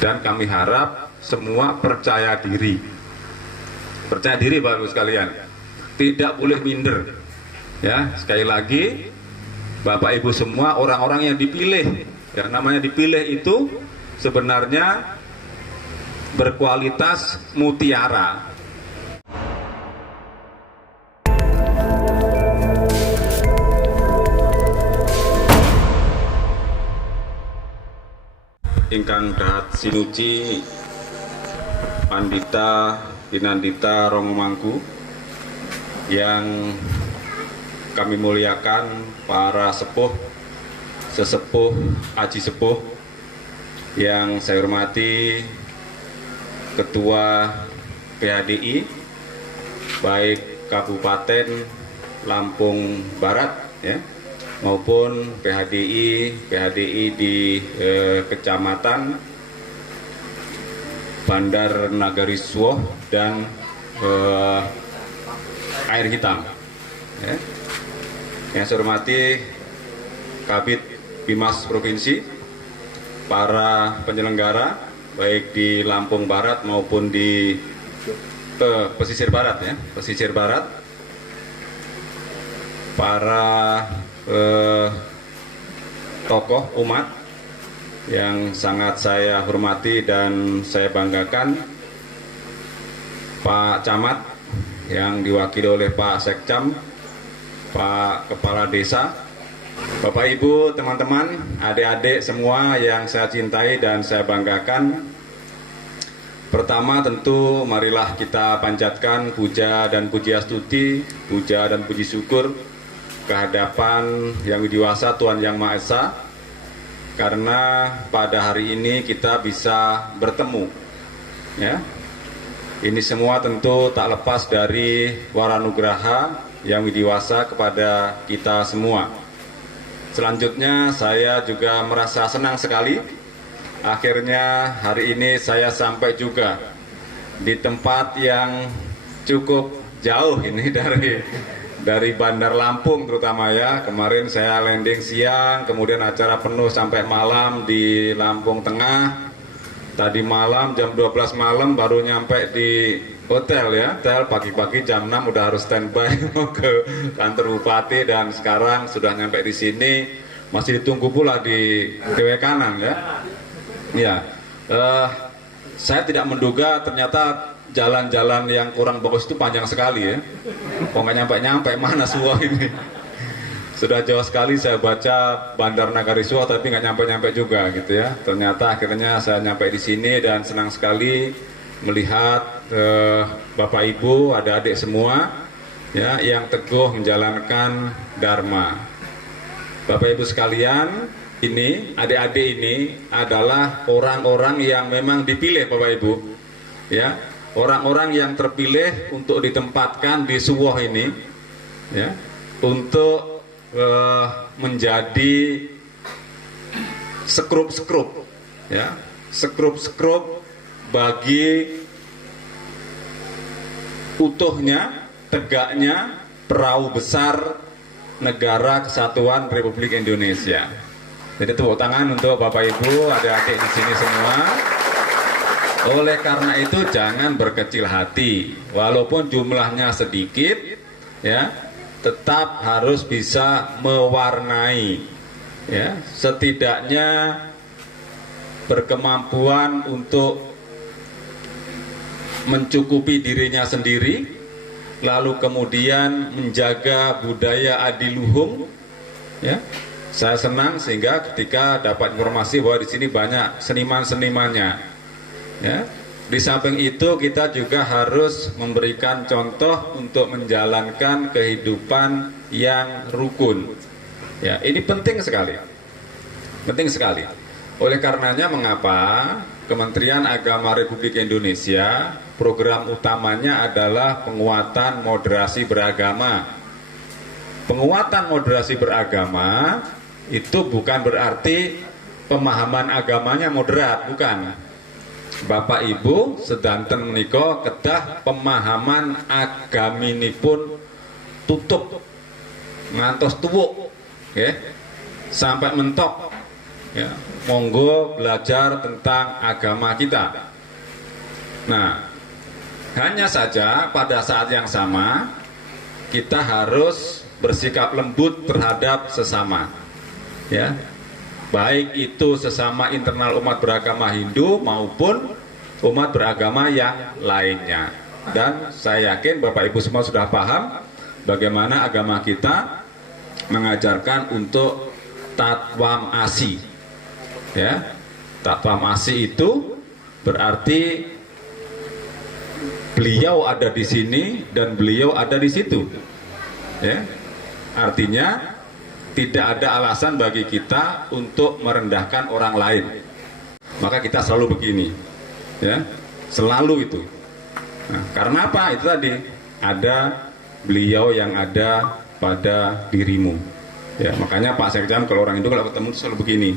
Dan kami harap semua percaya diri. Percaya diri Bapak Ibu sekalian. Tidak boleh minder. Ya, sekali lagi Bapak Ibu semua orang-orang yang dipilih. Ya, namanya dipilih itu sebenarnya berkualitas mutiara. Ingkang Dahat Sinuci Pandita Pinandita Romo Mangku, yang kami muliakan para sepuh, sesepuh, aji sepuh, yang saya hormati Ketua PHDI baik Kabupaten Lampung Barat ya, maupun PHDI di Kecamatan Bandar Nagari Suwoh dan Air Hitam. Ya. Yang saya hormati Kabid Bimas Provinsi, para penyelenggara baik di Lampung Barat maupun di pesisir barat ya, pesisir barat, para tokoh umat yang sangat saya hormati dan saya banggakan, Pak Camat yang diwakili oleh Pak Sekcam, Pak Kepala Desa, Bapak Ibu, teman-teman, adik-adik semua yang saya cintai dan saya banggakan. Pertama tentu marilah kita panjatkan puja dan pujiastuti, puja dan puji syukur kehadapan Yang Widiwasa Tuhan Yang Maha Esa, karena pada hari ini kita bisa bertemu ya. Ini semua tentu tak lepas dari waranugraha Yang Widiwasa kepada kita semua. Selanjutnya saya juga merasa senang sekali akhirnya hari ini saya sampai juga di tempat yang cukup jauh ini dari Bandar Lampung terutama ya. Kemarin saya landing siang, kemudian acara penuh sampai malam di Lampung Tengah. Tadi malam jam 12 malam baru nyampe di hotel ya. Hotel pagi-pagi jam 6 udah harus standby mau ke kantor bupati, dan sekarang sudah nyampe di sini. Masih ditunggu pula di Dewe Kanan ya. Ya, saya tidak menduga ternyata jalan-jalan yang kurang bagus itu panjang sekali ya. Kok nggak nyampe-nyampe mana Suwoh ini. Sudah jauh sekali saya baca Bandar Nagari Suwoh tapi nggak nyampe-nyampe juga gitu ya. Ternyata akhirnya saya nyampe di sini dan senang sekali melihat Bapak Ibu, adik-adik semua ya yang teguh menjalankan Dharma. Bapak Ibu sekalian, ini adik-adik ini adalah orang-orang yang memang dipilih Bapak Ibu ya, orang-orang yang terpilih untuk ditempatkan di Suwoh ini ya, untuk menjadi skrup-skrup ya, skrup-skrup bagi utuhnya, tegaknya perahu besar negara kesatuan Republik Indonesia. Jadi tepuk tangan untuk Bapak Ibu, adik-adik di sini semua. Oleh karena itu jangan berkecil hati, walaupun jumlahnya sedikit, ya, tetap harus bisa mewarnai, ya, setidaknya berkemampuan untuk mencukupi dirinya sendiri, lalu kemudian menjaga budaya adiluhung, ya. Saya senang sehingga ketika dapat informasi bahwa di sini banyak seniman-senimannya. Ya. Di samping itu kita juga harus memberikan contoh untuk menjalankan kehidupan yang rukun. Ya, ini penting sekali. Penting sekali. Oleh karenanya mengapa Kementerian Agama Republik Indonesia program utamanya adalah penguatan moderasi beragama. Penguatan moderasi beragama itu bukan berarti pemahaman agamanya moderat, bukan. Bapak Ibu sedanten menika kedah pemahaman agaminipun tutup ngantos tuwuk, okay? Sampai mentok ya, monggo belajar tentang agama kita. Nah, hanya saja pada saat yang sama kita harus bersikap lembut terhadap sesama, ya, baik itu sesama internal umat beragama Hindu maupun umat beragama yang lainnya. Dan saya yakin Bapak Ibu semua sudah paham bagaimana agama kita mengajarkan untuk tatwam asi, ya. Tatwam asi itu berarti beliau ada di sini dan beliau ada di situ, ya. Artinya tidak ada alasan bagi kita untuk merendahkan orang lain. Maka kita selalu begini, ya, selalu itu. Nah, karena apa? Itu tadi ada beliau yang ada pada dirimu, ya. Makanya Pak Sekjam kalau orang Hindu kalau ketemu selalu begini,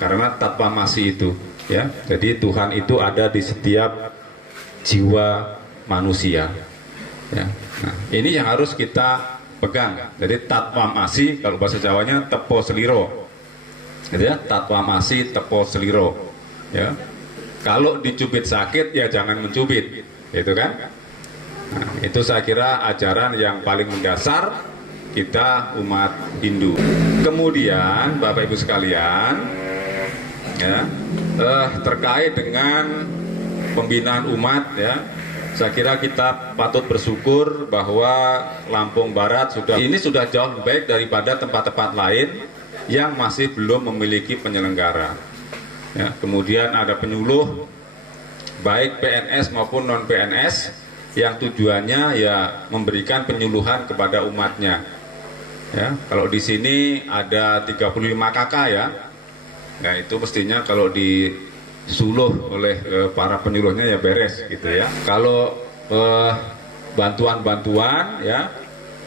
karena tatwa masih itu, ya. Jadi Tuhan itu ada di setiap jiwa manusia, ya. Nah, ini yang harus kita pegang. Jadi tatwam asi, kalau bahasa Jawanya tepo seliro, gitu ya. Tatwam asi tepo seliro, ya. Kalau dicubit sakit ya jangan mencubit, gitu kan. Nah, itu saya kira ajaran yang paling mendasar kita umat Hindu. Kemudian Bapak Ibu sekalian, ya, terkait dengan pembinaan umat, ya, saya kira kita patut bersyukur bahwa Lampung Barat sudah jauh lebih baik daripada tempat-tempat lain yang masih belum memiliki penyelenggara, ya. Kemudian ada penyuluh baik PNS maupun non PNS yang tujuannya ya memberikan penyuluhan kepada umatnya, ya. Kalau di sini ada 35 KK, ya. Nah, itu mestinya kalau disuluh oleh para penyuluhnya ya beres, gitu ya. Kalau bantuan-bantuan, ya,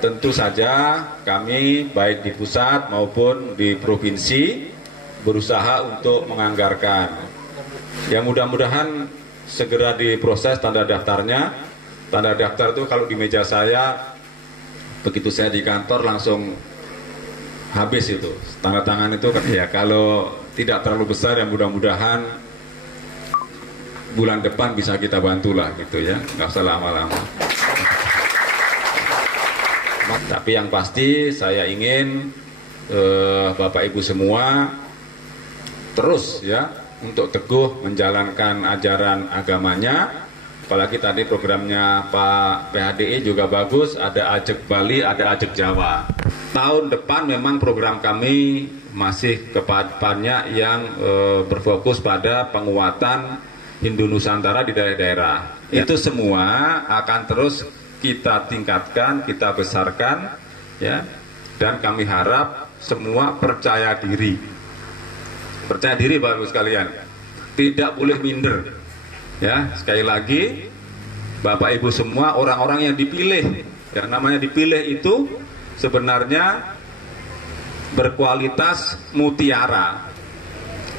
tentu saja kami baik di pusat maupun di provinsi berusaha untuk menganggarkan. Ya, mudah-mudahan segera diproses tanda daftarnya. Tanda daftar itu kalau di meja saya, begitu saya di kantor langsung habis itu. Tanda tangan itu, ya, kalau tidak terlalu besar ya mudah-mudahan bulan depan bisa kita bantulah, gitu ya, nggak usah lama-lama. Tapi yang pasti saya ingin Bapak Ibu semua terus, ya, untuk teguh menjalankan ajaran agamanya. Apalagi tadi programnya Pak PHDI juga bagus, ada Ajek Bali, ada Ajek Jawa. Tahun depan memang program kami masih banyak yang berfokus pada penguatan Hindu Nusantara di daerah-daerah. Ya. Itu semua akan terus kita tingkatkan, kita besarkan, ya. Dan kami harap semua percaya diri. Percaya diri Bapak Ibu sekalian. Tidak boleh minder. Ya, sekali lagi Bapak Ibu semua orang-orang yang dipilih, ya, namanya dipilih itu sebenarnya berkualitas mutiara.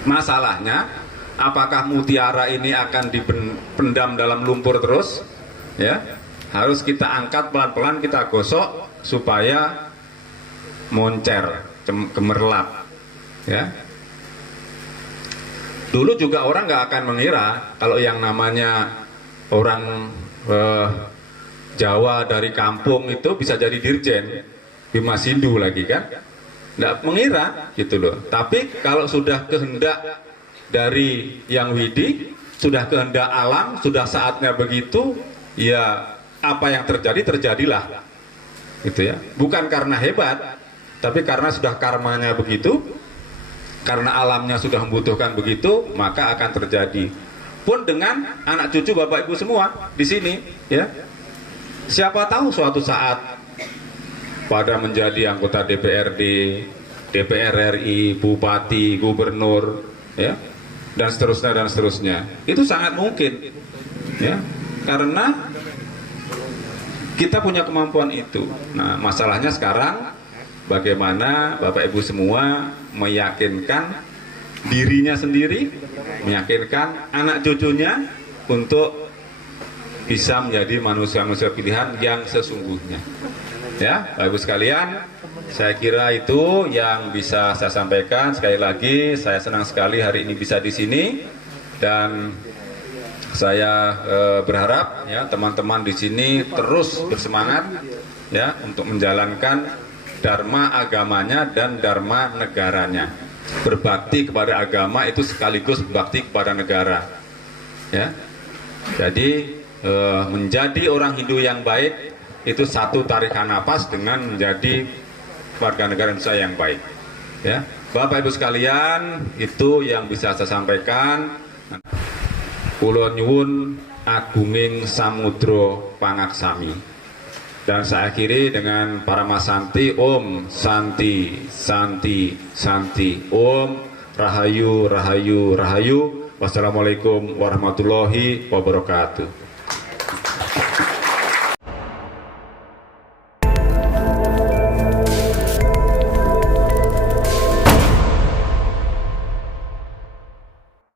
Masalahnya apakah mutiara ini akan dipendam dalam lumpur terus, ya? Harus kita angkat pelan-pelan, kita gosok supaya moncer, gemerlap, ya. Dulu juga orang nggak akan mengira kalau yang namanya orang Jawa dari kampung itu bisa jadi dirjen Bima Sindu lagi, kan? Nggak mengira, gitu loh. Tapi kalau sudah kehendak dari Yang Widi, sudah kehendak alam, sudah saatnya begitu, ya apa yang terjadi terjadilah, gitu ya. Bukan karena hebat, tapi karena sudah karmanya begitu. Karena alamnya sudah membutuhkan begitu, maka akan terjadi. Pun dengan anak cucu Bapak Ibu semua di sini, ya. Siapa tahu suatu saat pada menjadi anggota DPRD, DPR RI, bupati, gubernur, ya, dan seterusnya dan seterusnya. Itu sangat mungkin, ya. Karena kita punya kemampuan itu. Nah, masalahnya sekarang bagaimana Bapak Ibu semua meyakinkan dirinya sendiri, meyakinkan anak cucunya untuk bisa menjadi manusia-manusia pilihan yang sesungguhnya. Ya, Bapak Ibu sekalian, saya kira itu yang bisa saya sampaikan. Sekali lagi, saya senang sekali hari ini bisa di sini, dan saya berharap ya teman-teman di sini terus bersemangat ya untuk menjalankan dharma agamanya dan dharma negaranya. Berbakti kepada agama itu sekaligus berbakti kepada negara. Ya. Jadi menjadi orang Hindu yang baik itu satu tarikan napas dengan menjadi warga negara Indonesia yang baik. Ya. Bapak Ibu sekalian, itu yang bisa saya sampaikan. Kula nyuwun agunging samudra pangaksami. Dan saya akhiri dengan Paramasanti, Om Santi Santi Santi, Om Rahayu Rahayu Rahayu. Wassalamualaikum warahmatullahi wabarakatuh.